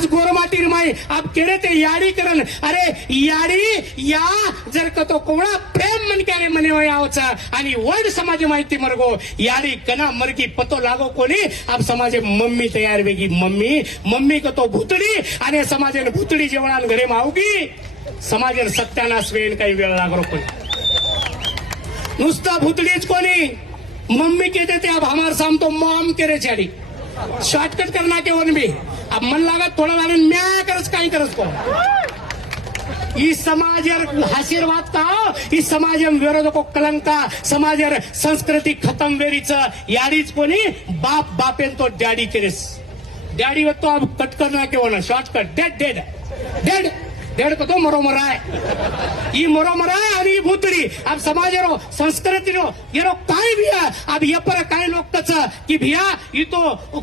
आज गोरमाटी माई आप केरे ते याडी करन अरे याडी या जर का तो कोणा प्रेम मन के मने आवचा आणि वर्ड समाज माहिती मरगो याडी कना मरगी पतो लागो कोणी आप समाजे मम्मी तयार वेगी मम्मी का तो भूतडी आणि समाजे भूतडी जेवणान घरे मावगी समाजे सत्यानाश वेन काही वेळ लागरो कोणी नुसता भूतडीच कोणी मम्मी कहते थे अब हमारे साम तो मॉम करे छाड़ी शॉर्टकट करना के वन भी अब मन लगा थोड़ा लाने म्या करस काही करस को ಈ ಸಮಾಜ ಆಶೀರ್ವಾದ ಈ ಸಮಾಜ ವಿರೋಧको कलंका समाज संस्कृती खतम वेरीच याडीच कोणी बाप बापेन तो डॅडी केरेस डॅडी तो अब कट करना के वन शॉर्टकट डेड डेड को तो मरोमरा है ये मरोमरा है आणि भूतडी अब समाजरो संस्कृतीरो येरो काय भी है अब ये पर काय लोग कच कि भैया ये तो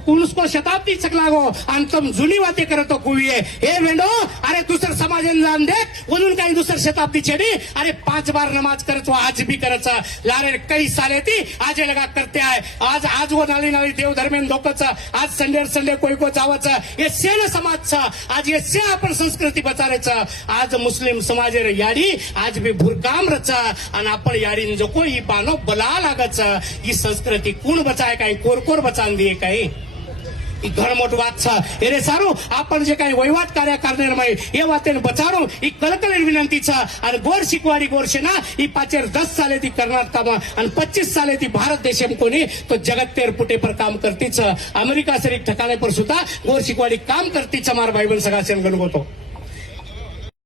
कुणसको शताब्दी सकलागो आणि तुम जुनी बातें करतो कुविये हे वेंडो अरे दुसर समाजन जान दे म्हणून काही दुसर शताब्दी छेडी अरे 5 बार नमाज करतो आज भी करचा लारे कई साले ती आज लगा करते आहे आज वो नाली देव धर्मेन लोकच आज संडे कोई को जावच हे सेन समाजचा आज हे से आपण संस्कृती बचारायचं आज मुस्लिम समाज याडी आज भी भुरकाम रचा आणि आपण याडीन जको ही बानो बला लागच ही संस्कृती कोण बचाय काय कोरकोर बचान दिए काय ही घरमोट वात छ एरे सारू आपण जे काही वहिवाट कार्य करणार माय हे वातेन बचारो ही कलकल विनंती छ आणि गोर शिकवाडी गोरशेना ही 5-10 साले ती करणार काम आणि 25 साले ती भारत देशम कोणी तो जगत तेर पुटे पर काम करतीच अमेरिका सरी ठिकाणे पर सुद्धा गोर शिकवाडी काम करतीच मार भाई बन सगळ्या गणगोतो